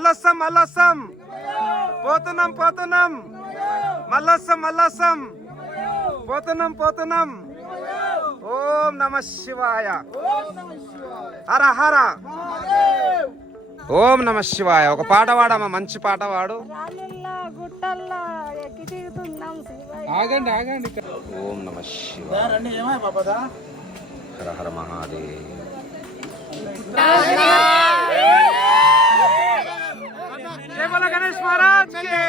మల్లొస్తాం మల్లొస్తాం, పోతున్నాం పోతున్నాం, మల్లొస్తాం మల్లొస్తాం, పోతున్నాం పోతున్నాం. ఓం నమ శివాయ. హర హర. ఓం నమ శివాయ. ఒక పాట పాడమ్మా, మంచి పాట పాడు. ఆగండి ఆగండి. ఓం నమ శివాయ. హర హర మహాదేవ్. జై బోలో గణేష్ మహారాజ్ కి.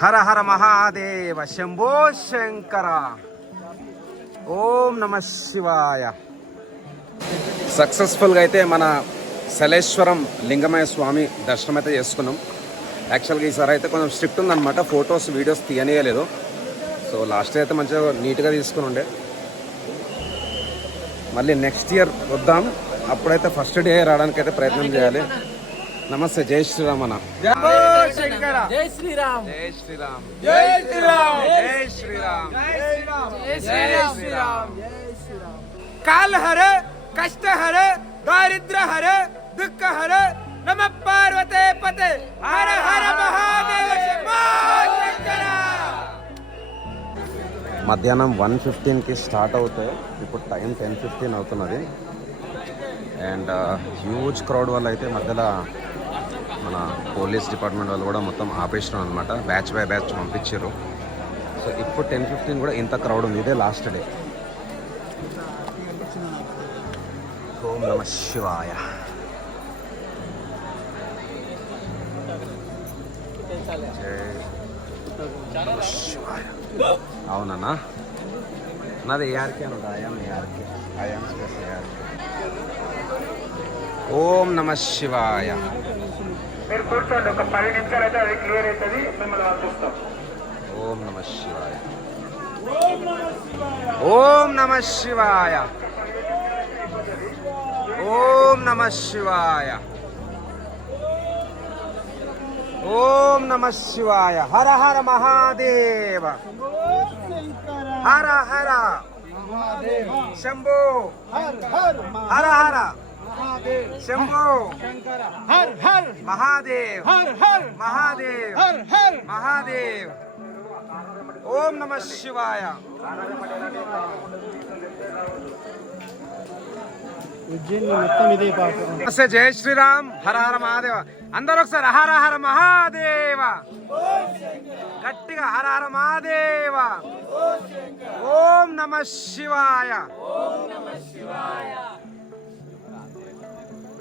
హర హర మహాదేవ శంభో శంకర. ఓం నమ శివాయ. సక్సెస్ఫుల్గా అయితే మన శలేశ్వరం లింగమయ్య స్వామి దర్శనం అయితే చేసుకున్నాం. యాక్చువల్గా ఈసారి అయితే కొంచెం స్ట్రిక్ట్ ఉందన్నమాట, ఫొటోస్ వీడియోస్ తీయనియలేదు. సో లాస్ట్ అయితే మంచిగా నీట్గా తీసుకుని ఉండే. మళ్ళీ నెక్స్ట్ ఇయర్ వద్దాం, అప్పుడైతే ఫస్ట్ డే రావడానికి అయితే ప్రయత్నం చేయాలి. నమస్తే. జై శ్రీరామ్ అన్న. జై శ్రీరామ్. జై శ్రీరామ్. జై శ్రీరామ్. జై శ్రీరామ్. జై శ్రీరామ్. కాల్ హరే, కష్ట హరే, దారిద్ర హరే, దుఃఖ హరే, నమ పార్వతే పతే, హర హర మహాదేవ శంభో శంకర. మధ్యాహ్నం 1:15కి స్టార్ట్ అవుతాయి. ఇప్పుడు టైం 10:15 అవుతున్నది. అండ్ హ్యూజ్ క్రౌడ్ వల్ల అయితే మధ్యలో మన పోలీస్ డిపార్ట్మెంట్ వాళ్ళు కూడా మొత్తం ఆపేసినాం అనమాట. బ్యాచ్ బై బ్యాచ్ పంపించారు. సో ఇప్పుడు 10:15 కూడా ఇంత క్రౌడ్ ఉంది. ఇదే లాస్ట్ డే. ఓం నమ శివాయ. అవునన్నా, నాది ఏఆర్కే అనమాట. I'm special ARK. ఓం నమ శివాయ. మీరు కూర్చోండి, ఒక 10 నిమిషాలు అయితే అది క్లియర్ అవుతుంది. మిమ్మల్ని పంపిస్తాం. ఓం నమ శివాయ. ఓం నమ శివాయ. ఓం నమ శివాయ. ఓం నమ శివాయ. హర హర మహాదేవ. హర హర శంభో. హర హర శంభో. హర్ హర్ మహాదేవ్. హర్ హర్ మహాదేవ్. హర్ హర్ మహాదేవ్. ఓం నమ శివాయ. నమస్తే. జై శ్రీరామ్. హర హర మహాదేవ. అందరూ ఒకసారి హర హర మహాదేవ. గట్టిగా హర హర మహాదేవ. ఓం నమ శివాయ.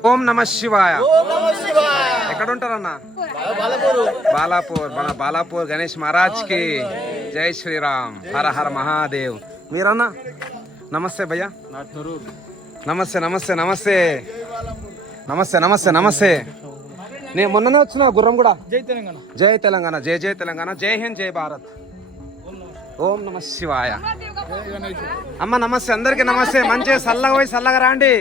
ఓం నమ శివాయ. ఎక్కడ ఉంటారన్నా? బాలాపూర్. మన బాలాపూర్ గణేష్ మహారాజ్ కి జై శ్రీరామ్. హర హర మహాదేవ్. మీరన్నా? నమస్తే భయ్యా. నమస్తే నమస్తే నమస్తే నమస్తే నమస్తే నమస్తే. నేను మొన్ననే వచ్చిన గుర్రం కూడా. జై తెలంగాణ. జై తెలంగాణ. జై జై తెలంగాణ. జై హింద్. జై భారత్. ఓం నమ శివాయ. అమ్మ నమస్తే. అందరికి నమస్తే. మంచిగా చల్లగా పోయి చల్లగా రాండి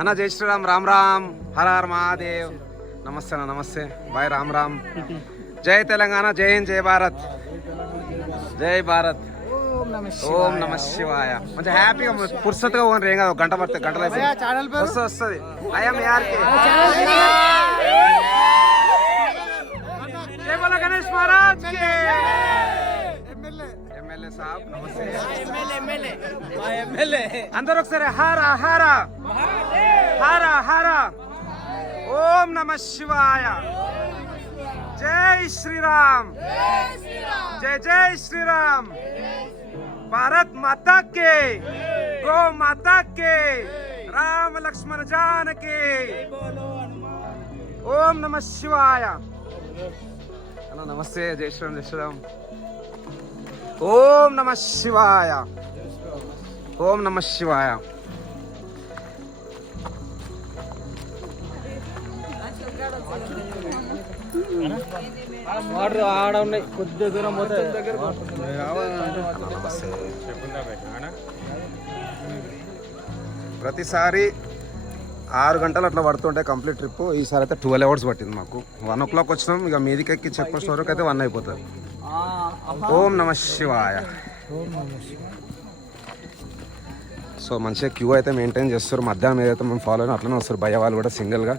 అన్న. జై శ్రీరామ్. రామ్ రామ్. హర హర మహాదేవ్. నమస్తే అన్న. నమస్తే బాయ్. రామ్ రామ్. జై తెలంగాణ. జై హింద్. జై భారత్. జై భారత్. ఓం నమ శివాయ. మంచి హ్యాపీగా పుర్సత్గా పోను. ఏం కాదు, గంట పడుతుంది. గంటలు వస్తుంది. I'm ARK. జై బోలో గణేష్ మహారాజ్ కి. ఎమ్మెల్యే సాబ్ నమస్తే. అందరూ ఒకసారి హర హర హర హర. ఓం నమ శివాయ. జై శ్రీరామ్. జై జై శ్రీరామ్. भारत माता के, गौ माता के, राम लक्ष्मण जानकी. ओम नमः शिवाय. अना नमस्ते. जय श्रीराम. जय श्रीराम. ओम नमः शिवाय. ओम नमः शिवाय. వాటర్ ఆడ ఉన్నాయి, కొద్ది దూరం పోతే ప్రతిసారి 6 గంటలు అట్లా పడుతుంటే కంప్లీట్ ట్రిప్. ఈసారి అయితే 12 అవర్స్ పట్టింది మాకు. 1 o'clock వచ్చినాం. ఇక మీదికి ఎక్కి చెక్ పోస్ట్ వరకు అయితే 1 అయిపోతుంది. ఓం నమ శివాయ. సో మంచిగా క్యూ అయితే మెయింటైన్ చేస్తారు. మధ్యాహ్నం ఏదైతే మేము ఫాలో అయినా అట్లనే వస్తారు. భయ వాళ్ళు కూడా సింగిల్గా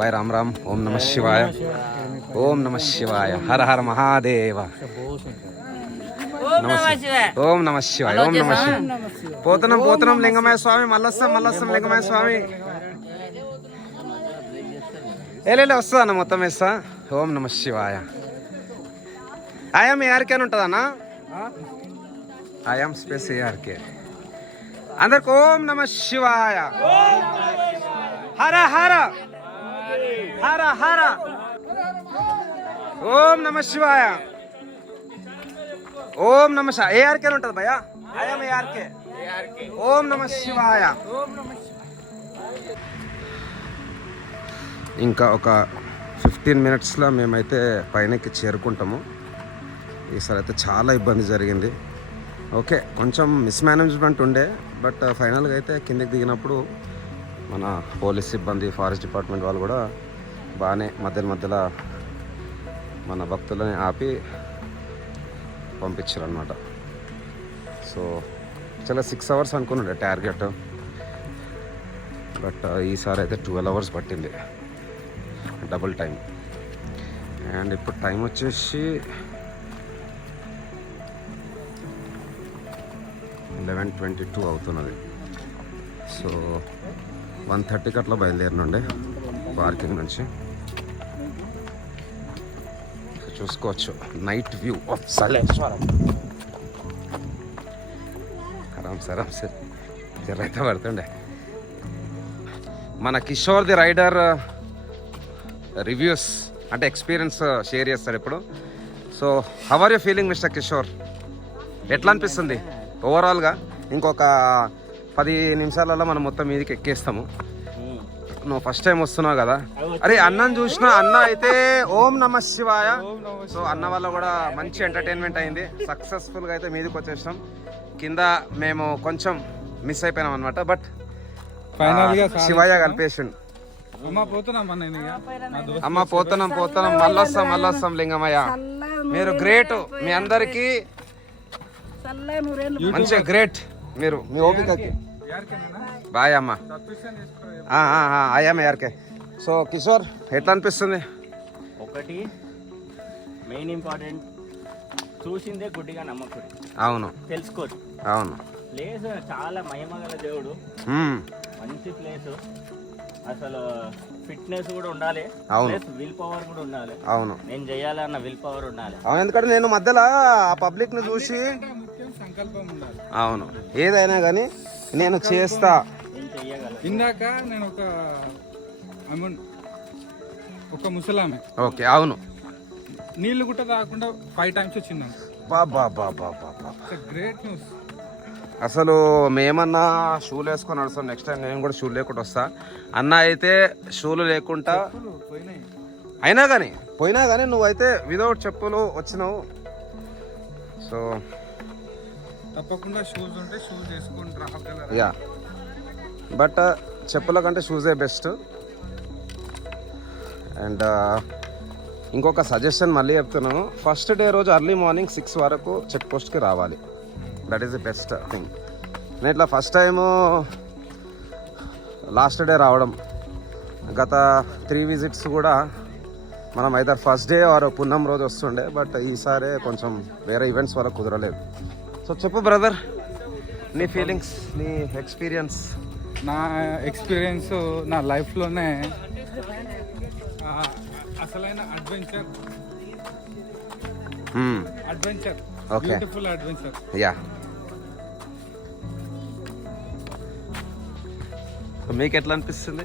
బాయ్ రామ్ రామ్. ఓం నమ శివాయ. ఓం నమ శివాయ. హర హర మహాదేవ. ఓం నమ శివాయ. ఓం నమ శివాయ. పోతనం లింగమయ్య స్వామి. మల్లస్సం లింగమయ్య స్వామి. ఏలే వస్తా అన్న మొత్తం వేస్తా. ఓం నమ శివాయ. ఆయాం ఏఆర్కే అని ఉంటుంది అన్న. I'm space A R K. అందరికి ఓం నమ శివాయ. హర హర హర హర. ఓం నమ శివాయ. ఓం నమ శివాయ. ఏఆర్కే అని ఉంటుంది భయ్యా. ఆయాం ఏఆర్కే. ఓం నమ శివాయ. ఇంకా ఒక 15 minutesలో మేమైతే పైనకి చేరుకుంటాము. ఈసారి అయితే చాలా ఇబ్బంది జరిగింది. ఓకే, కొంచెం మిస్మేనేజ్మెంట్ ఉండే, బట్ ఫైనల్గా అయితే కిందకి దిగినప్పుడు మన పోలీస్ సిబ్బంది, ఫారెస్ట్ డిపార్ట్మెంట్ వాళ్ళు కూడా బాగానే మధ్యలో మన భక్తులని ఆపి పంపించారు అనమాట. సో చాలా 6 hours అనుకున్నాడు టార్గెట్, బట్ ఈసారి అయితే 12 hours పట్టింది, డబుల్ టైం. అండ్ ఇప్పుడు టైం వచ్చేసి 11:22 అవుతున్నది. సో 1:30కి అట్లా బయలుదేరినుండే పార్కింగ్ నుంచి. చూసుకోవచ్చు నైట్ వ్యూ ఆఫ్ సలేశ్వరం. ఆరామ్ సార్ జరైతే పడుతుండే. మన కిషోర్ ది రైడర్ రివ్యూస్ అంటే ఎక్స్పీరియన్స్ షేర్ చేస్తాడు ఇప్పుడు. So how are you feeling mister Kishore? ఎట్లా అనిపిస్తుంది ఓవరాల్గా? ఇంకొక 10 నిమిషాలలో మనం మొత్తం మీదకి ఎక్కేస్తాము. నువ్వు ఫస్ట్ టైం వస్తున్నావు కదా. అరే అన్నని చూసిన అన్న అయితే ఓం నమ శివాయ. సో అన్న వల్ల కూడా మంచి ఎంటర్టైన్మెంట్ అయింది. సక్సెస్ఫుల్గా అయితే మీదకి వచ్చేసినాం. కింద మేము కొంచెం మిస్ అయిపోయినాం అనమాట, బట్ ఫైనల్గా శివయ్య కలిపేసిండు. అమ్మ పోతున్నాం మళ్ళొస్తాం లింగమయ్య. మీరు గ్రేట్, మీ అందరికి మంచిగా గ్రేట్. మీరు మీ ఓపికకి బాయ్ అమ్మ. అయ్యామ్మ యార్కే. సో కిషోర్ ఎట్లా అనిపిస్తుంది? ఒకటి మెయిన్ ఇంపార్టెంట్, చూసిందే గుడ్డిగా నమ్మకూడదు. అవును, తెలుసుకోవచ్చు. అవును. ప్లేస్ చాలా మహిమగల దేవుడు, మంచి ప్లేస్. అసలు ఫిట్నెస్ కూడా ఉండాలి, విల్ పవర్ కూడా ఉండాలి. అవును, నేను చేయాలన్న విల్ పవర్ ఉండాలి. అవును, ఎందుకంటే నేను మధ్యలో ఆ పబ్లిక్ ని చూసి అవును ఏదైనా కానీ నేను చేస్తా. ఇందాక నేను ఒక ముసలామె, ఓకే, అవును, నీళ్లు గుట్ట తాగకుండా 5 times వచ్చిందంట. Great news. అసలు మేమన్నా షూలు వేసుకొని నడుస్తాం. నెక్స్ట్ టైం నేను కూడా షూలు లేకుండా వస్తా. అన్న అయితే షూలు లేకుండా పోయినా కానీ నువ్వైతే వితౌట్ చెప్పులు వచ్చినావు. సో తప్పకుండా షూస్ ఉంటే షూస్ వేసుకుంటారా? యా, బట్ చెప్పుల కంటే షూజే బెస్ట్. అండ్ ఇంకొక సజెషన్ మళ్ళీ చెప్తున్నాను. ఫస్ట్ డే రోజు ఎర్లీ మార్నింగ్ 6 వరకు చెక్ పోస్ట్కి రావాలి. That is the best thing. నేను ఇట్లా ఫస్ట్ టైము లాస్ట్ డే రావడం, గత 3 visits కూడా మనం అయితే ఫస్ట్ డే ఆర్ పున్నం రోజు వస్తుండే, బట్ ఈసారి కొంచెం వేరే ఈవెంట్స్ వల్ల కుదరలేదు. సో చెప్పు బ్రదర్, నీ ఫీలింగ్స్, నీ ఎక్స్పీరియన్స్. నా ఎక్స్పీరియన్స్ నా లైఫ్లోనే అసలైన adventure. Okay, beautiful adventure. Yeah, మీకు ఎట్లా అనిపిస్తుంది?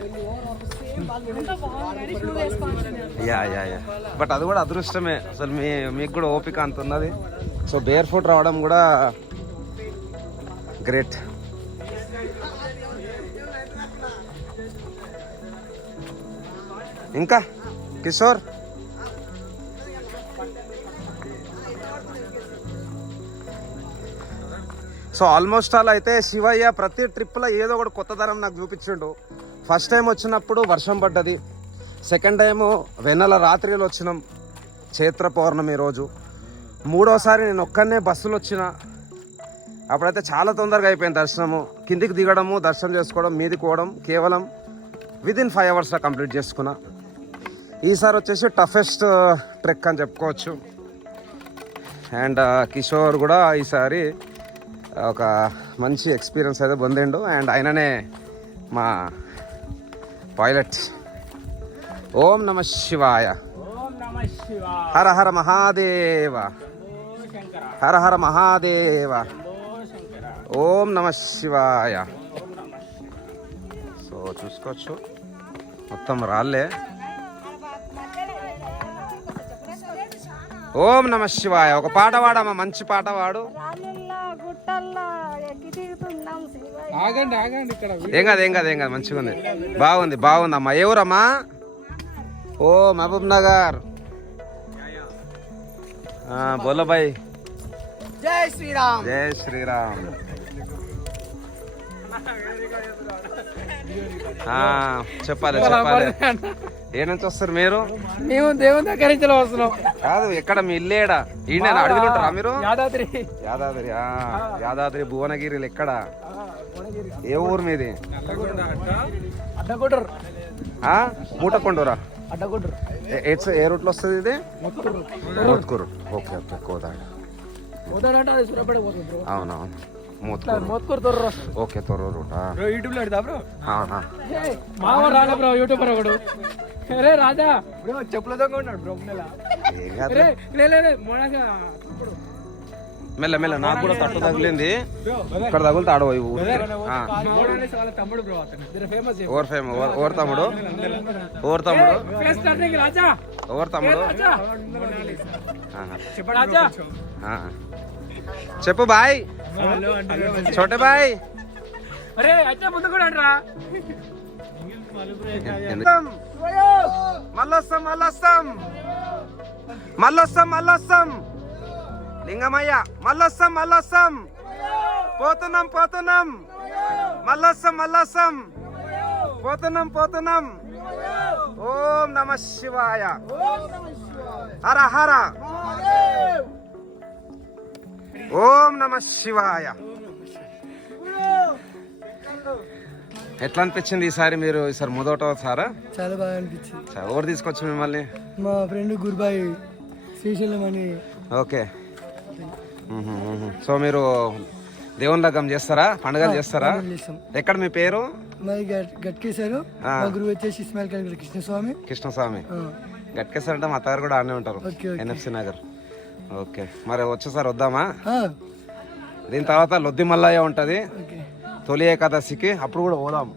యా యా యా, బట్ అది కూడా అదృష్టమే. అసలు మీకు కూడా ఓపిక అంత ఉన్నది. సో బేర్ ఫుట్ రావడం కూడా గ్రేట్. ఇంకా కిషోర్, సో ఆల్మోస్ట్ ఆల్ అయితే శివయ్య ప్రతి ట్రిప్లో ఏదో ఒకటి కొత్త ధరం నాకు చూపించిండు. ఫస్ట్ టైం వచ్చినప్పుడు వర్షం పడ్డది, సెకండ్ టైము వెన్నెల రాత్రిలో వచ్చినాం చైత్ర పౌర్ణమి రోజు, మూడోసారి నేను ఒక్కడనే బస్సులో వచ్చిన. అప్పుడైతే చాలా తొందరగా అయిపోయింది దర్శనము. కిందికి దిగడము, దర్శనం చేసుకోవడం, మీదికి పోవడం కేవలం విదిన్ 5 hours కంప్లీట్ చేసుకున్నా. ఈసారి వచ్చేసి టఫెస్ట్ ట్రెక్ అని చెప్పుకోవచ్చు. అండ్ కిషోర్ కూడా ఈసారి ఒక మంచి ఎక్స్పీరియన్స్ అయితే పొందిండు. అండ్ ఆయననే మా పైలట్. ఓం నమ శివాయ. ఓం నమః శివాయ. హర హర మహాదేవ. శంకర. హర హర మహాదేవ. శంకర. ఓం నమ శివాయ. ఓం నమః శివాయ. సో చూసుకోవచ్చు మొత్తం రాళ్ళే. ఓం నమ శివాయ. ఒక పాట పాడమ్మా, మంచి పాట పాడు. ఆగండి ఆగండి ఇక్కడ ఏం కాదు మంచిగా ఉంది, బాగుంది అమ్మా. ఏ ఊరమ్మా? ఓ మహబూబ్ నగర్. బోలో భాయ్. జై శ్రీరామ్. జై శ్రీరామ్. చెప్పాలి. ఏ నుంచి వస్తారు మీరు? మేము దేవుని దగ్గర నుంచి వస్తున్నాం. కాదు, ఎక్కడ మీ ఇల్లేడా? ఈయన అడవిలో ఉంటారా మీరు? యాదాద్రి. యాదాద్రి భువనగిరిలు ఎక్కడ? ఏ ఊరు మీది? అడ్డగుడ్రు. మూటకొండూరా? అడ్డగుడ్రు. ఏ రూట్లో వస్తుంది ఇది? మోత్కూరు. ఓకే కోదాడ. పోతాడంటే అది సూర్యాపేట పోతుంది బ్రో. అవునవును, మోత్కూరు తొర్రూరు వస్తుంది. ఓకే తొర్రూరు రూటా? బ్రో యూట్యూబ్ లో పెడతా బ్రో. అవునా? మామ రాడా బ్రో, యూట్యూబర్ ఒకడు. అరే రాజా బ్రో చెప్పులతో ఉన్నాడు బ్రో. ఏం కాదు. మెల్ల నాకు కూడా తట్టు తగిలింది. ఇక్కడ తగులుతా ఆడ పోయి ఊరు. తమ్ముడు బ్రో అతను ఫేమస్. ఓవర్ తమ్ముడు. ఓవర్ తమ్ముడు. చెప్పు బాయ్. చోటే బాయ్. అరే అయితే ముందు కూడా రా. మల్లొస్తాం లింగమయ్య. మల్లొస్తాం. పోతున్నాం. మల్లొస్తాం. పోతున్నాం. ఓం నమ శివాయ. హర హర. ఓం నమ శివాయ. ఎట్లా అనిపించింది ఈసారి? మీరు ఈసారి మొదటసారా? చాలా బాగా అనిపించింది. ఎవరు తీసుకొచ్చి మిమ్మల్ని? మా ఫ్రెండ్ గురుబాయ్ శ్రీశైలం అని. ఓకే. సో మీరు దేవుని లగ్గం చేస్తారా? పండుగలు చేస్తారా? ఎక్కడ మీ పేరు? మరి గట్కేశారు. మా గురువు వచ్చేసి ఇస్మాయిల్ కలిగిన కృష్ణస్వామి. గట్కేసారు అంటే మా అత్తగారు కూడా ఆడనే ఉంటారు, ఎన్ఎఫ్సి నగర్. ఓకే, మరి వచ్చేసారి వద్దామా? దీని తర్వాత లొద్ది మల్లయ్య ఉంటుంది తొలి ఏకాదశికి, అప్పుడు కూడా పోదాం.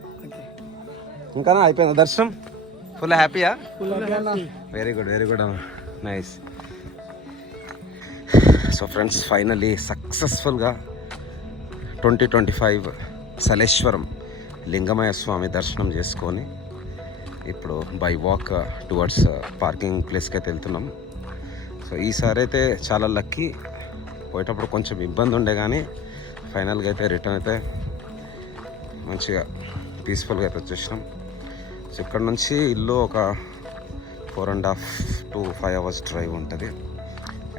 ఇంకా అయిపోయింది దర్శనం? ఫుల్ హ్యాపీయా? వెరీ గుడ్ అన్న, నైస్. సో ఫ్రెండ్స్, ఫైనలీ సక్సెస్ఫుల్గా 2025 సలేశ్వరం లింగమయ్య స్వామి దర్శనం చేసుకొని ఇప్పుడు బై వాక్ టువర్డ్స్ పార్కింగ్ ప్లేస్కి అయితే వెళ్తున్నాం. సో ఈసారి అయితే చాలా లక్కీ. పోయేటప్పుడు కొంచెం ఇబ్బంది ఉండే కానీ ఫైనల్గా అయితే రిటర్న్ అయితే మంచిగా పీస్ఫుల్గా అయితే వచ్చేసినాం. సో ఇక్కడ నుంచి ఇల్లు ఒక 4.5 to 5 hours డ్రైవ్ ఉంటుంది.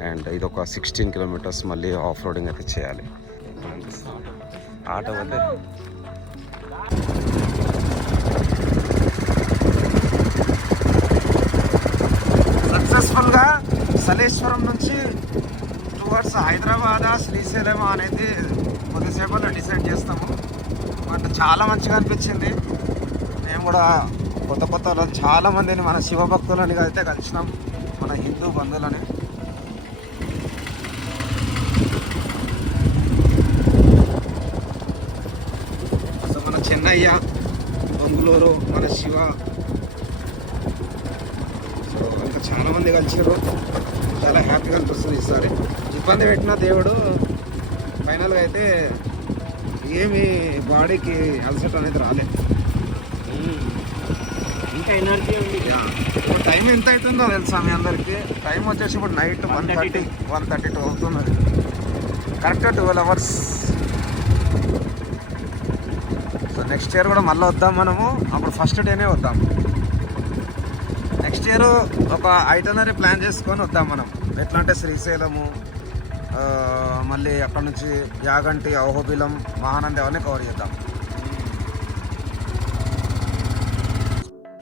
అండ్ ఇది ఒక 16 kilometers మళ్ళీ ఆఫ్ రోడింగ్ అయితే చేయాలి. ఆటో అయితే సక్సెస్ఫుల్గా సలేశ్వరం నుంచి టువర్డ్స్ హైదరాబాద్ శ్రీశైలం అనేది కొద్దిసేపట్లో డిసైడ్ చేస్తాము. అంటే చాలా మంచిగా అనిపించింది. మేము కూడా కొత్త చాలా మందిని మన శివభక్తులని అయితే కలిసినాం, మన హిందూ బంధువులని. అసలు మన చెన్నయ్య, బొంగుళూరు, మన శివ, సో ఇంకా చాలా మంది కలిసారు. చాలా హ్యాపీగా అనిపిస్తుంది. ఈసారి ఇబ్బంది పెట్టిన దేవుడు ఫైనల్గా అయితే ఏమి బాడీకి అలసట అనేది రాలేదు. ఇంకా ఎనర్జీ ఉంది. ఇప్పుడు టైం ఎంత అవుతుందో తెలుసా మీ అందరికీ? టైం వచ్చేసి ఇప్పుడు నైట్ 1:32 అవుతున్నది. కరెక్ట్గా 12 hours. సో నెక్స్ట్ ఇయర్ కూడా మళ్ళీ వద్దాం మనము. అప్పుడు ఫస్ట్ డేనే వద్దాం. నెక్స్ట్ ఇయర్ ఒక ఐటనరీ ప్లాన్ చేసుకొని వద్దాం మనం. ఎట్లా అంటే శ్రీశైలము, మళ్ళీ అక్కడ నుంచి యాగంటి, అహోబిలం, మహానంది అవన్నీ కవర్ చేద్దాం.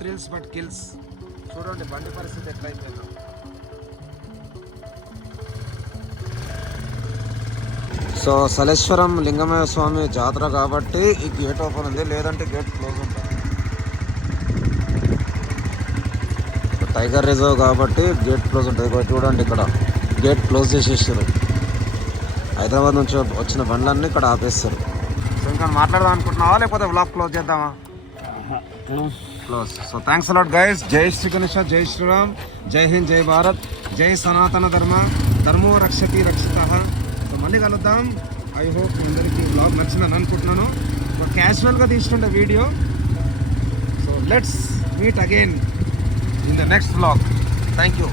Thrills but kills. సో చూడండి బండి పరిస్థితి ఎట్లయిపోయిందో. సో సలేశ్వరం లింగమయ్య స్వామి జాతర కాబట్టి ఈ గేట్ ఓపెన్ ఉంది, లేదంటే గేట్ క్లోజ్ ఉంటుంది. టైగర్ రిజర్వ్ కాబట్టి గేట్ క్లోజ్ ఉంటుంది. ఇక్కడ చూడండి, ఇక్కడ గేట్ క్లోజ్ చేసేసారు. హైదరాబాద్ నుంచి వచ్చిన బండ్లన్నీ ఇక్కడ ఆపేస్తారు. సో ఇంకా మాట్లాడదాం అనుకుంటున్నావా, లేకపోతే వ్లాగ్ క్లోజ్ చేద్దామా? Close. So thanks a lot guys. జై శ్రీ గణేష, జై శ్రీరామ్, జై హింద్, జై భారత్, జై సనాతన ధర్మ, ధర్మో రక్షతి రక్షిత. సో మళ్ళీ కలుద్దాం. ఐ హోప్ అందరికీ వ్లాగ్ నచ్చిందని అనుకుంటున్నాను. ఒక క్యాజువల్గా తీసుకుంటే video. So let's meet again in the next vlog. Thank you.